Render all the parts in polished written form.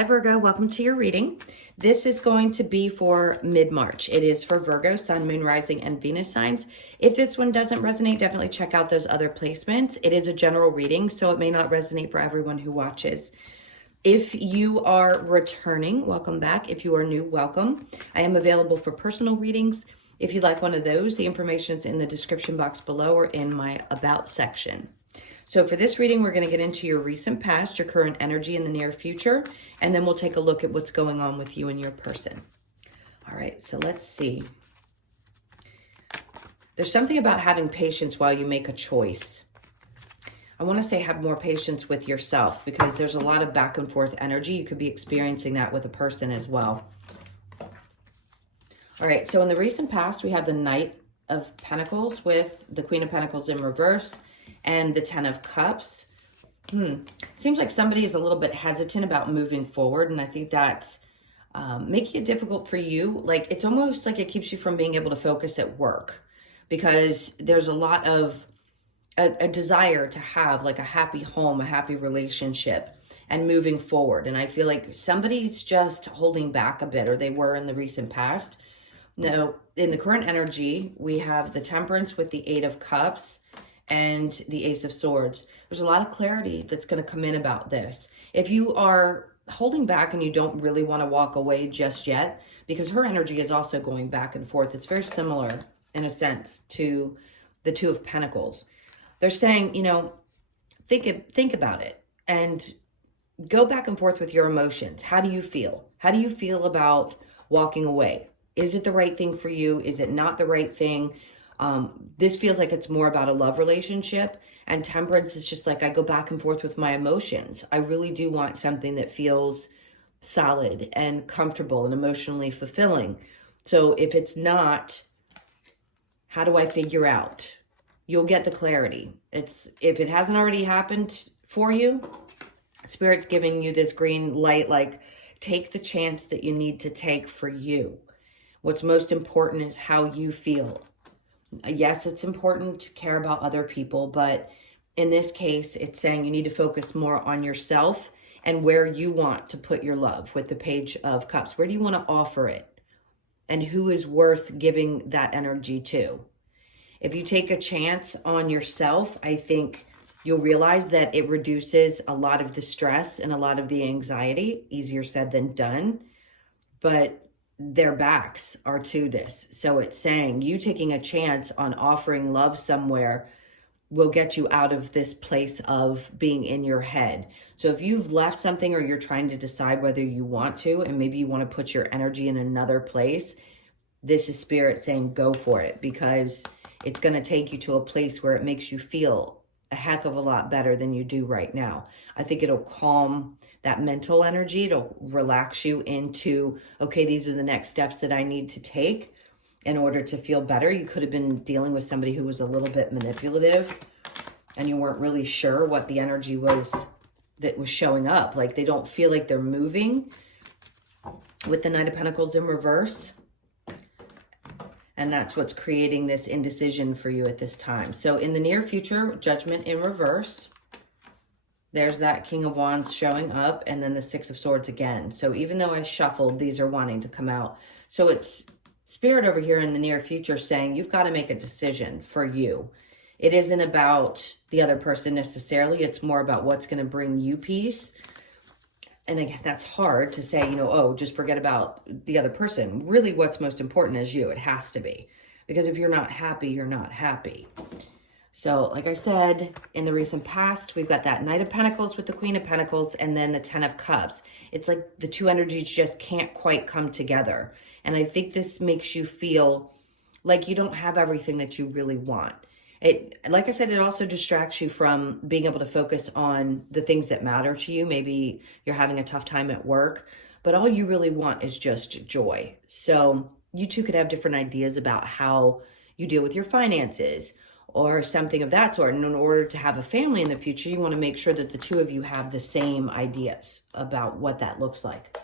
Hi Virgo, welcome to your reading. This is going to be for mid-March. It is for Virgo, Sun, Moon, Rising, and Venus signs. If this one doesn't resonate, definitely check out those other placements. It is a general reading, so it may not resonate for everyone who watches. If you are returning, welcome back. If you are new, welcome. I am available for personal readings. If you'd like one of those, the information is in the description box below or in my About section. So for this reading, we're going to get into your recent past, your current energy in the near future, and then we'll take a look at what's going on with you and your person. All right, so let's see. There's something about having patience while you make a choice. I want to say have more patience with yourself because there's a lot of back and forth energy. You could be experiencing that with a person as well. All right, so in the recent past, we have the Knight of Pentacles with the Queen of Pentacles in reverse and the Ten of Cups. Seems like somebody is a little bit hesitant about moving forward, and I think that's making it difficult for you. Like, it's almost like it keeps you from being able to focus at work because there's a lot of a desire to have like a happy home, a happy relationship, and moving forward. And I feel like somebody's just holding back a bit, or they were in the recent past. Now, in the current energy, we have the Temperance with the Eight of Cups and the Ace of Swords. There's a lot of clarity that's going to come in about this. If you are holding back and you don't really want to walk away just yet, because her energy is also going back and forth. It's very similar in a sense to the Two of Pentacles. They're saying, you know, think about it and go back and forth with your emotions. How do you feel? How do you feel about walking away? Is it the right thing for you? Is it not the right thing? This feels like it's more about a love relationship, and Temperance is just like, I go back and forth with my emotions. I really do want something that feels solid and comfortable and emotionally fulfilling. So if it's not, how do I figure out? You'll get the clarity. If it hasn't already happened for you, Spirit's giving you this green light, like take the chance that you need to take for you. What's most important is how you feel. Yes, it's important to care about other people, but in this case, it's saying you need to focus more on yourself and where you want to put your love with the Page of Cups. Where do you want to offer it? And who is worth giving that energy to? If you take a chance on yourself, I think you'll realize that it reduces a lot of the stress and a lot of the anxiety. Easier said than done, but their backs are to this. So it's saying you taking a chance on offering love somewhere will get you out of this place of being in your head. So if you've left something or you're trying to decide whether you want to, and maybe you want to put your energy in another place, this is Spirit saying go for it, because it's going to take you to a place where it makes you feel a heck of a lot better than you do right now. I think it'll calm that mental energy. It'll relax you into, okay, these are the next steps that I need to take in order to feel better. You could have been dealing with somebody who was a little bit manipulative and you weren't really sure what the energy was that was showing up. Like they don't feel like they're moving with the Knight of Pentacles in reverse. And that's what's creating this indecision for you at this time. So in the near future, Judgment in reverse. There's that King of Wands showing up, and then the Six of Swords again. So even though I shuffled, these are wanting to come out. So it's Spirit over here in the near future saying you've got to make a decision for you. It isn't about the other person necessarily. It's more about what's going to bring you peace. And again, that's hard to say, you know, oh, just forget about the other person. Really, what's most important is you. It has to be. Because if you're not happy, you're not happy. So, like I said, in the recent past, we've got that Knight of Pentacles with the Queen of Pentacles and then the Ten of Cups. It's like the two energies just can't quite come together. And I think this makes you feel like you don't have everything that you really want. Like I said, it also distracts you from being able to focus on the things that matter to you. Maybe you're having a tough time at work, but all you really want is just joy. So you two could have different ideas about how you deal with your finances or something of that sort. And in order to have a family in the future, you want to make sure that the two of you have the same ideas about what that looks like.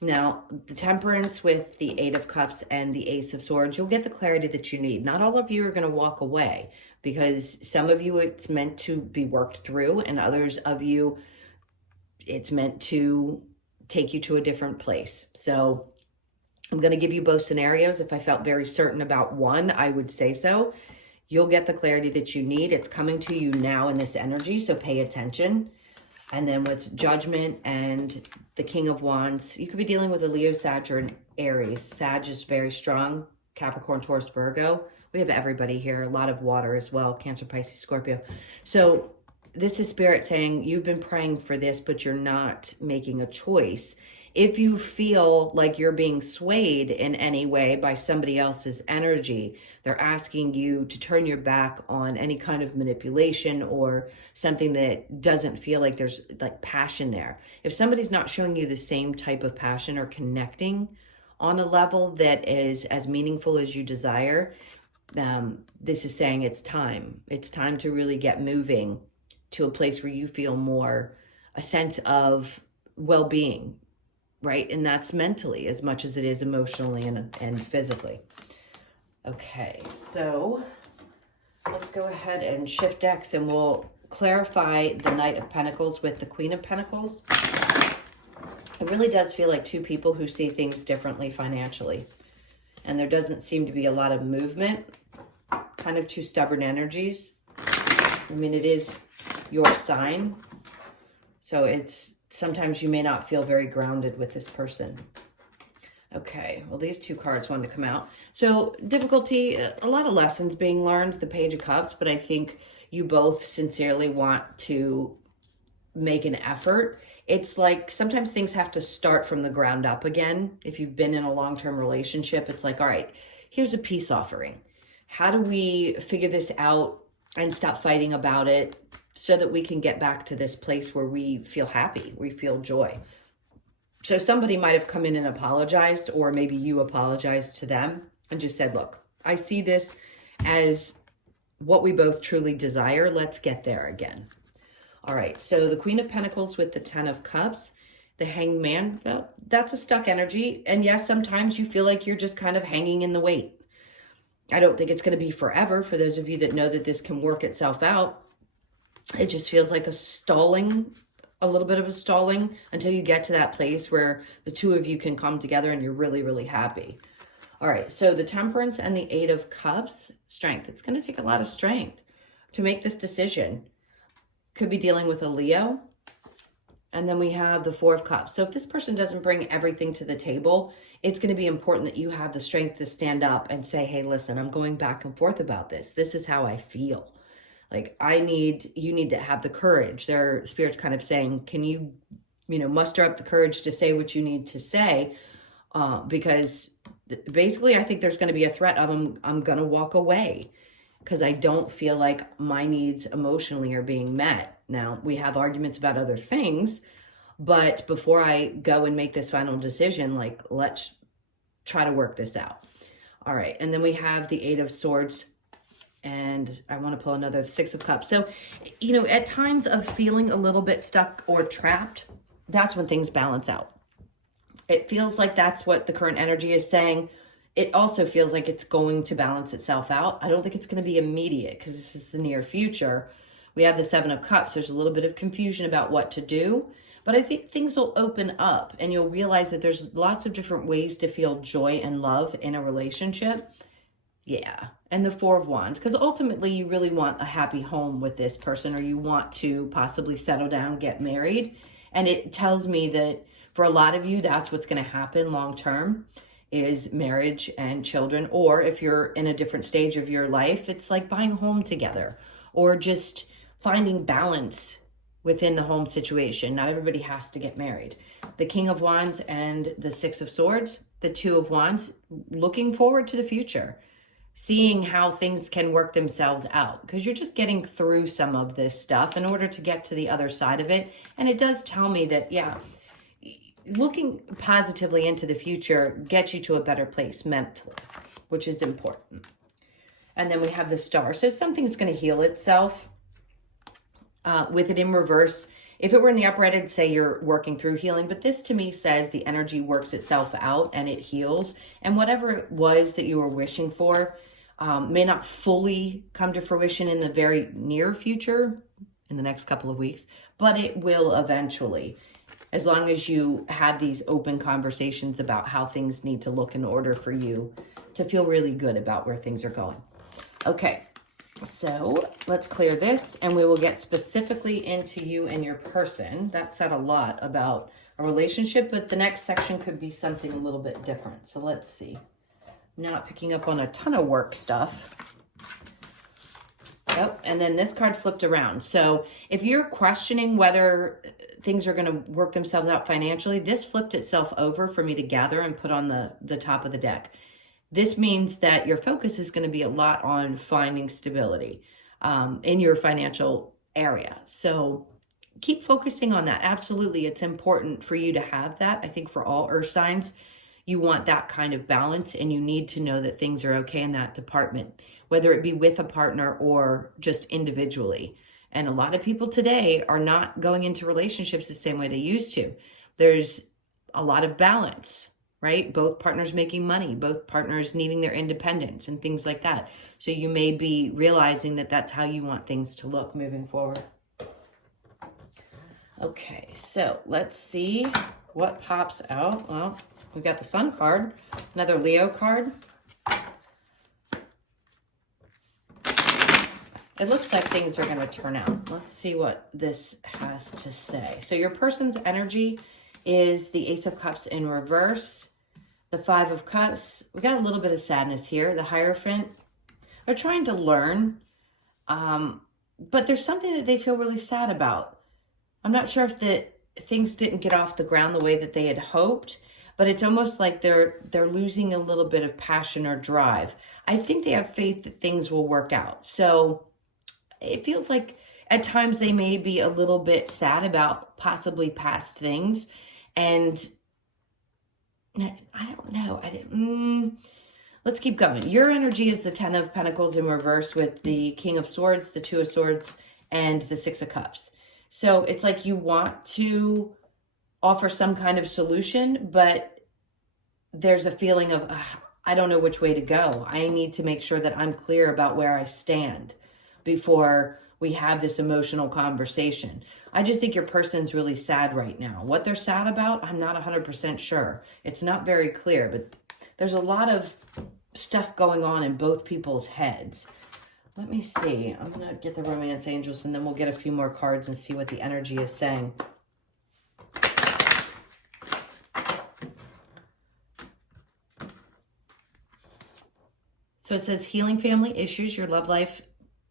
Now, the Temperance with the Eight of Cups and the Ace of Swords, you'll get the clarity that you need. Not all of you are going to walk away because some of you it's meant to be worked through and others of you it's meant to take you to a different place. So I'm going to give you both scenarios. If I felt very certain about one, I would say so. You'll get the clarity that you need. It's coming to you now in this energy, so pay attention. And then with Judgment and the King of Wands, you could be dealing with a Leo, Sag, or an Aries. Sag is very strong. Capricorn, Taurus, Virgo. We have everybody here. A lot of water as well. Cancer, Pisces, Scorpio. So this is Spirit saying you've been praying for this, but you're not making a choice. If you feel like you're being swayed in any way by somebody else's energy, they're asking you to turn your back on any kind of manipulation or something that doesn't feel like there's like passion there. If somebody's not showing you the same type of passion or connecting on a level that is as meaningful as you desire, this is saying it's time. It's time to really get moving to a place where you feel more a sense of well-being, right? And that's mentally as much as it is emotionally and physically. Okay, so let's go ahead and shift decks and we'll clarify the Knight of Pentacles with the Queen of Pentacles. It really does feel like two people who see things differently financially. And there doesn't seem to be a lot of movement, kind of two stubborn energies. I mean, it is your sign. So it's sometimes you may not feel very grounded with this person. Okay, well, these two cards wanted to come out. So difficulty, a lot of lessons being learned, the Page of Cups, but I think you both sincerely want to make an effort. It's like sometimes things have to start from the ground up again. If you've been in a long-term relationship, it's like, all right, here's a peace offering. How do we figure this out and stop fighting about it so that we can get back to this place where we feel happy, we feel joy? So somebody might have come in and apologized, or maybe you apologized to them and just said, look, I see this as what we both truly desire. Let's get there again. All right, so the Queen of Pentacles with the Ten of Cups, the Hanged Man, well, that's a stuck energy. And yes, sometimes you feel like you're just kind of hanging in the weight. I don't think it's going to be forever. For those of you that know that this can work itself out, it just feels like a little bit of a stalling until you get to that place where the two of you can come together and you're really, really happy. All right, so the Temperance and the Eight of Cups, strength. It's going to take a lot of strength to make this decision. Could be dealing with a Leo. And then we have the Four of Cups. So if this person doesn't bring everything to the table, it's going to be important that you have the strength to stand up and say, hey, listen, I'm going back and forth about this. This is how I feel. Like you need to have the courage. Their Spirit's kind of saying, can you muster up the courage to say what you need to say? Because basically I think there's going to be a threat of I'm going to walk away because I don't feel like my needs emotionally are being met. Now, we have arguments about other things, but before I go and make this final decision, like, let's try to work this out. All right, and then we have the Eight of Swords, and I want to pull another Six of Cups. So, at times of feeling a little bit stuck or trapped, that's when things balance out. It feels like that's what the current energy is saying. It also feels like it's going to balance itself out. I don't think it's going to be immediate because this is the near future. We have the Seven of Cups. There's a little bit of confusion about what to do, but I think things will open up and you'll realize that there's lots of different ways to feel joy and love in a relationship. Yeah. And the Four of Wands, because ultimately you really want a happy home with this person, or you want to possibly settle down, get married. And it tells me that for a lot of you, that's what's going to happen long term, is marriage and children. Or if you're in a different stage of your life, it's like buying a home together or just finding balance within the home situation. Not everybody has to get married. The King of Wands and the Six of Swords, the Two of Wands, looking forward to the future, seeing how things can work themselves out, because you're just getting through some of this stuff in order to get to the other side of it. And it does tell me that, yeah, looking positively into the future gets you to a better place mentally, which is important. And then we have the Star. So something's going to heal itself. With it in reverse, if it were in the upright, I'd say you're working through healing. But this to me says the energy works itself out and it heals. And whatever it was that you were wishing for may not fully come to fruition in the very near future, in the next couple of weeks, but it will eventually. as long as you have these open conversations about how things need to look in order for you to feel really good about where things are going. Okay, so let's clear this and we will get specifically into you and your person. That said a lot about a relationship, but the next section could be something a little bit different. So let's see. Not picking up on a ton of work stuff. Yep, and then this card flipped around. So if you're questioning whether things are going to work themselves out financially, this flipped itself over for me to gather and put on the top of the deck. This means that your focus is going to be a lot on finding stability in your financial area. So keep focusing on that. Absolutely, it's important for you to have that. I think for all earth signs, you want that kind of balance, and you need to know that things are okay in that department, whether it be with a partner or just individually. And a lot of people today are not going into relationships the same way they used to. There's a lot of balance, right? Both partners making money, both partners needing their independence and things like that. So you may be realizing that that's how you want things to look moving forward. Okay, so let's see what pops out. Well, we've got the Sun card, another Leo card. It looks like things are going to turn out. Let's see what this has to say. So your person's energy is the Ace of Cups in reverse, the Five of Cups. We got a little bit of sadness here. The Hierophant. They're trying to learn, but there's something that they feel really sad about. I'm not sure if the things didn't get off the ground the way that they had hoped, but it's almost like they're losing a little bit of passion or drive. I think they have faith that things will work out. So it feels like at times they may be a little bit sad about possibly past things. And I don't know. Let's keep going. Your energy is the Ten of Pentacles in reverse with the King of Swords, the Two of Swords, and the Six of Cups. So it's like you want to offer some kind of solution, but there's a feeling of, I don't know which way to go. I need to make sure that I'm clear about where I stand before we have this emotional conversation. I just think your person's really sad right now. What they're sad about, I'm not 100% sure. It's not very clear, but there's a lot of stuff going on in both people's heads. Let me see. I'm going to get the Romance Angels, and then we'll get a few more cards and see what the energy is saying. So it says healing family issues, your love life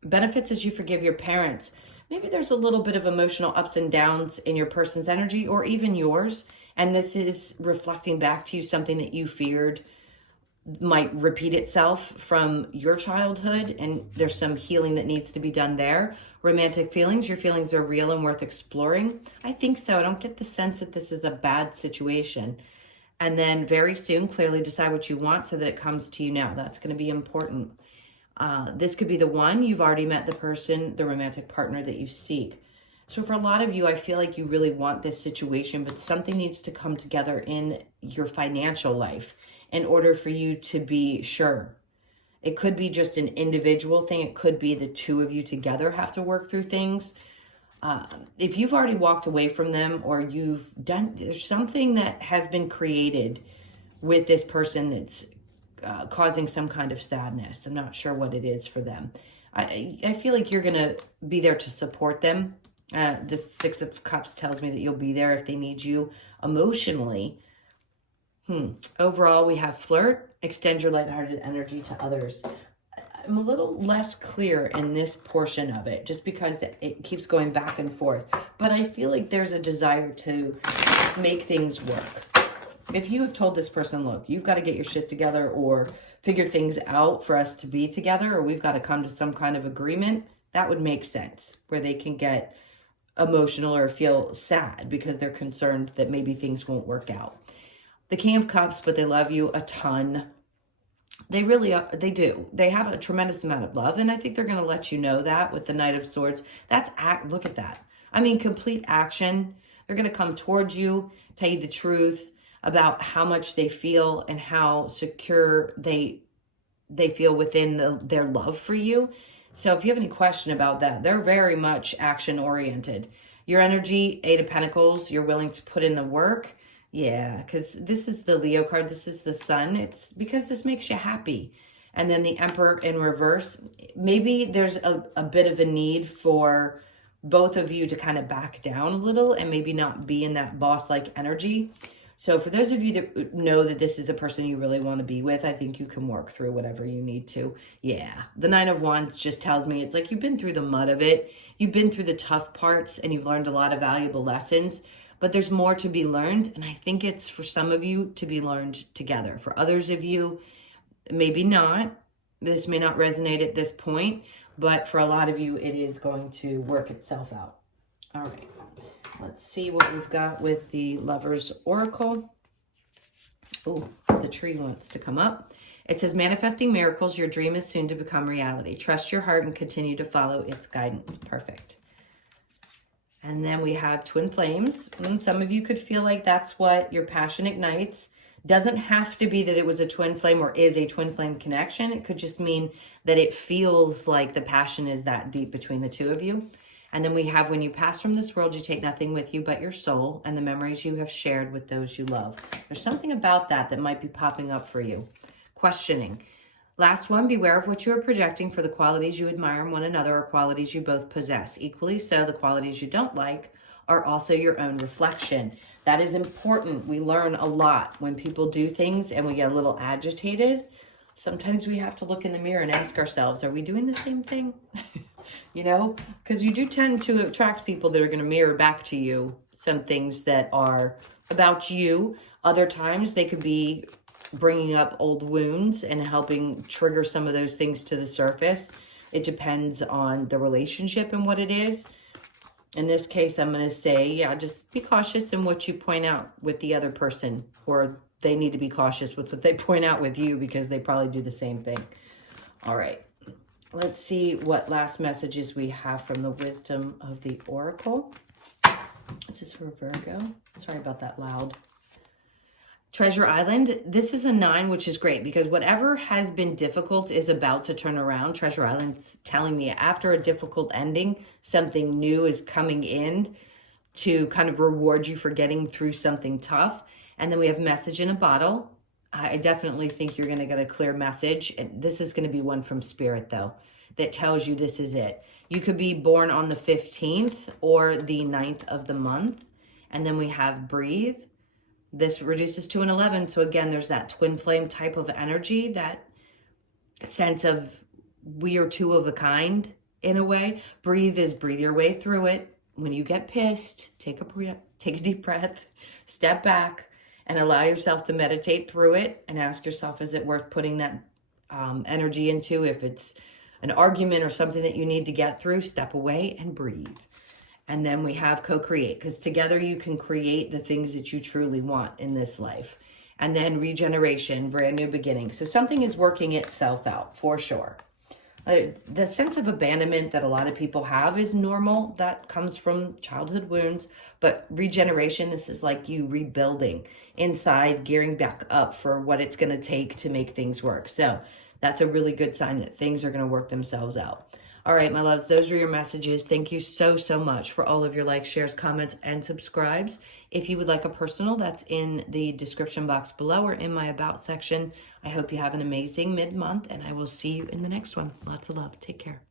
benefits as you forgive your parents. Maybe there's a little bit of emotional ups and downs in your person's energy or even yours. And this is reflecting back to you something that you feared might repeat itself from your childhood. And there's some healing that needs to be done there. Romantic feelings, your feelings are real and worth exploring. I think so. I don't get the sense that this is a bad situation. And then very soon, clearly decide what you want so that it comes to you now. That's going to be important. This could be the one. You've already met the person, the romantic partner that you seek. So for a lot of you, I feel like you really want this situation, but something needs to come together in your financial life in order for you to be sure. It could be just an individual thing. It could be the two of you together have to work through things. If you've already walked away from them or you've done, there's something that has been created with this person that's causing some kind of sadness. I'm not sure what it is for them. I feel like you're going to be there to support them. The Six of Cups tells me that you'll be there if they need you emotionally. Overall, we have flirt, extend your lighthearted energy to others. I'm a little less clear in this portion of it just because it keeps going back and forth. But I feel like there's a desire to make things work. If you have told this person, look, you've got to get your shit together or figure things out for us to be together, or we've got to come to some kind of agreement, that would make sense where they can get emotional or feel sad because they're concerned that maybe things won't work out. The King of Cups, but they love you a ton. They really are, they do. They have a tremendous amount of love, and I think they're going to let you know that with the Knight of Swords. Look at that. I mean, complete action. They're going to come towards you, tell you the truth about how much they feel and how secure they feel within their love for you. So if you have any question about that, they're very much action-oriented. Your energy, Eight of Pentacles, you're willing to put in the work. Yeah, because this is the Leo card. This is the sun. It's because this makes you happy. And then the Emperor in reverse. Maybe there's a bit of a need for both of you to kind of back down a little and maybe not be in that boss-like energy. So for those of you that know that this is the person you really want to be with, I think you can work through whatever you need to. Yeah, the Nine of Wands just tells me it's like you've been through the mud of it. You've been through the tough parts and you've learned a lot of valuable lessons, but there's more to be learned. And I think it's for some of you to be learned together. For others of you, maybe not. This may not resonate at this point, but for a lot of you, it is going to work itself out. All right. Let's see what we've got with the Lover's Oracle. Oh, the tree wants to come up. It says, manifesting miracles, your dream is soon to become reality. Trust your heart and continue to follow its guidance. Perfect. And then we have twin flames. Some of you could feel like that's what your passion ignites. Doesn't have to be that it was a twin flame or is a twin flame connection. It could just mean that it feels like the passion is that deep between the two of you. And then we have, when you pass from this world, you take nothing with you but your soul and the memories you have shared with those you love. There's something about that that might be popping up for you. Questioning. Last one, beware of what you are projecting, for the qualities you admire in one another are qualities you both possess. Equally so, the qualities you don't like are also your own reflection. That is important. We learn a lot when people do things and we get a little agitated. Sometimes we have to look in the mirror and ask ourselves, are we doing the same thing? You know, because you do tend to attract people that are going to mirror back to you some things that are about you. Other times they could be bringing up old wounds and helping trigger some of those things to the surface. It depends on the relationship and what it is. In this case, I'm going to say, yeah, just be cautious in what you point out with the other person, or they need to be cautious with what they point out with you because they probably do the same thing. All right. Let's see what last messages we have from the Wisdom of the Oracle. This is for Virgo. Sorry about that loud. Treasure Island. This is a 9, which is great because whatever has been difficult is about to turn around. Treasure Island's telling me after a difficult ending, something new is coming in to kind of reward you for getting through something tough. And then we have Message in a Bottle. I definitely think you're going to get a clear message. And this is going to be one from Spirit, though, that tells you this is it. You could be born on the 15th or the 9th of the month. And then we have Breathe. This reduces to an 11. So again, there's that twin flame type of energy, that sense of we are two of a kind in a way. Breathe is breathe your way through it. When you get pissed, take a deep breath, step back, and allow yourself to meditate through it and ask yourself, is it worth putting that energy into? If it's an argument or something that you need to get through, step away and breathe. And then we have co-create, because together you can create the things that you truly want in this life. And then regeneration, brand new beginning. So something is working itself out for sure. The sense of abandonment that a lot of people have is normal. That comes from childhood wounds. But regeneration, this is like you rebuilding inside, gearing back up for what it's going to take to make things work. So that's a really good sign that things are going to work themselves out. All right, my loves, those are your messages. Thank you so, so much for all of your likes, shares, comments, and subscribes. If you would like a personal, that's in the description box below or in my About section. I hope you have an amazing mid-month, and I will see you in the next one. Lots of love. Take care.